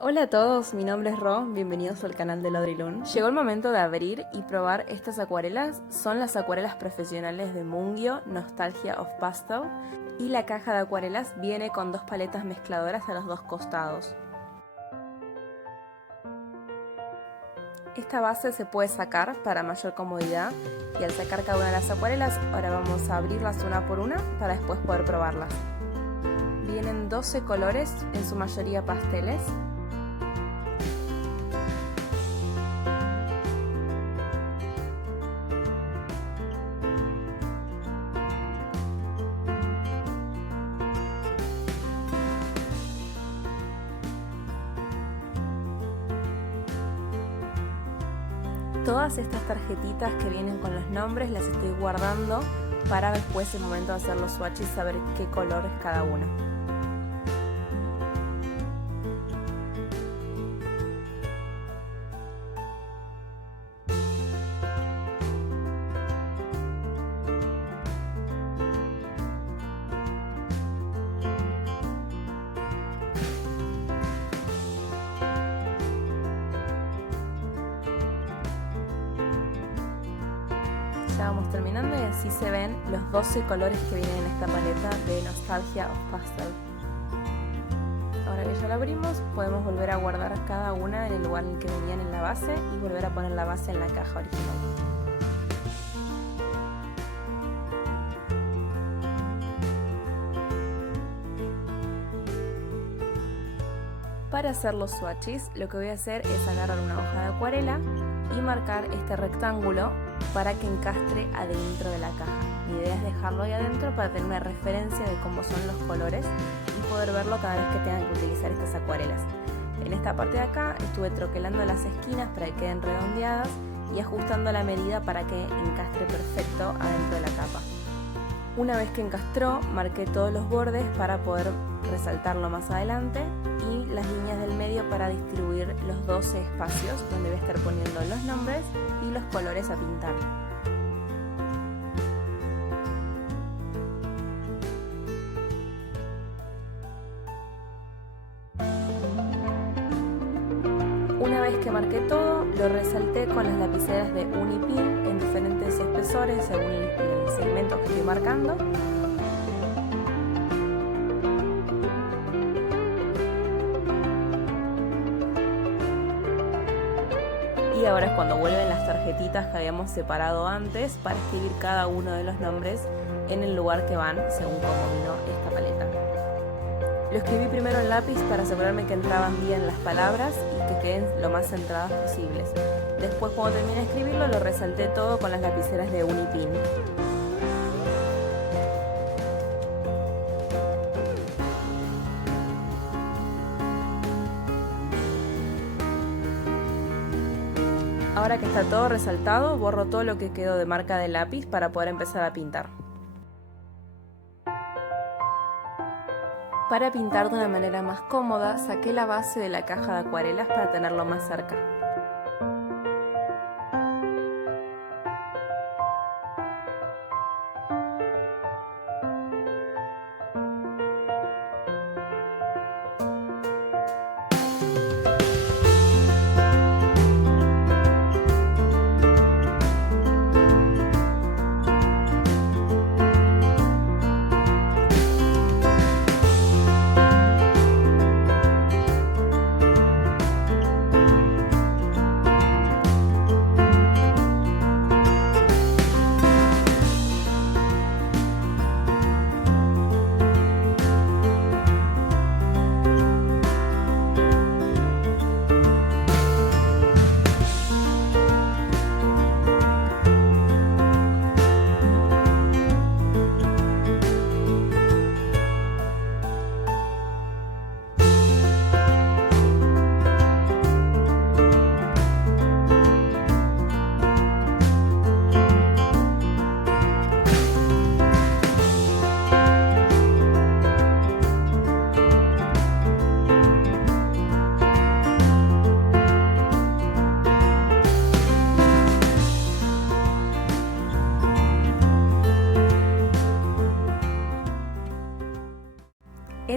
Hola a todos, mi nombre es Ro, bienvenidos al canal de Ladrilón. Llegó el momento de abrir y probar estas acuarelas. Son las acuarelas profesionales de Mungyo, Nostalgia of Pastel. Y la caja de acuarelas viene con dos paletas mezcladoras a los dos costados. Esta base se puede sacar para mayor comodidad y al sacar cada una de las acuarelas, ahora vamos a abrirlas una por una para después poder probarlas. Vienen 12 colores, en su mayoría pasteles. Todas estas tarjetitas que vienen con los nombres las estoy guardando para después, en el momento de hacer los swatches, saber qué color es cada una. Ya vamos terminando y así se ven los 12 colores que vienen en esta paleta de Nostalgia of Pastel. Ahora que ya la abrimos, podemos volver a guardar cada una en el lugar en el que venían en la base y volver a poner la base en la caja original. Para hacer los swatches, lo que voy a hacer es agarrar una hoja de acuarela y marcar este rectángulo para que encastre adentro de la caja. Mi idea es dejarlo ahí adentro para tener una referencia de cómo son los colores y poder verlo cada vez que tenga que utilizar estas acuarelas. En esta parte de acá estuve troquelando las esquinas para que queden redondeadas y ajustando la medida para que encastre perfecto adentro de la capa. Una vez que encastró, marqué todos los bordes para poder resaltarlo más adelante y las líneas del medio para distribuir los 12 espacios donde voy a estar poniendo los nombres y los colores a pintar. Una vez que marqué todo, lo resalté con las lapiceras de Unipin en diferentes espesores según el segmento que estoy marcando. Y ahora es cuando vuelven las tarjetitas que habíamos separado antes para escribir cada uno de los nombres en el lugar que van según cómo vino esta paleta. Lo escribí primero en lápiz para asegurarme que entraban bien las palabras y que queden lo más centradas posibles. Después, cuando terminé de escribirlo, lo resalté todo con las lapiceras de Unipin. Ahora que está todo resaltado, borro todo lo que quedó de marca de lápiz para poder empezar a pintar. Para pintar de una manera más cómoda, saqué la base de la caja de acuarelas para tenerlo más cerca.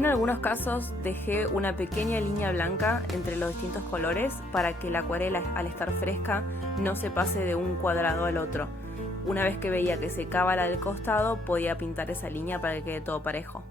En algunos casos dejé una pequeña línea blanca entre los distintos colores para que la acuarela, al estar fresca, no se pase de un cuadrado al otro. Una vez que veía que secaba la del costado, podía pintar esa línea para que quede todo parejo.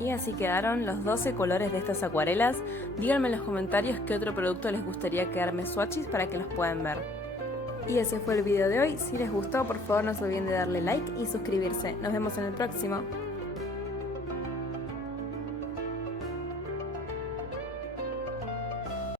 Y así quedaron los 12 colores de estas acuarelas. Díganme en los comentarios qué otro producto les gustaría que arme swatches para que los puedan ver. Y ese fue el video de hoy. Si les gustó, por favor no se olviden de darle like y suscribirse. Nos vemos en el próximo.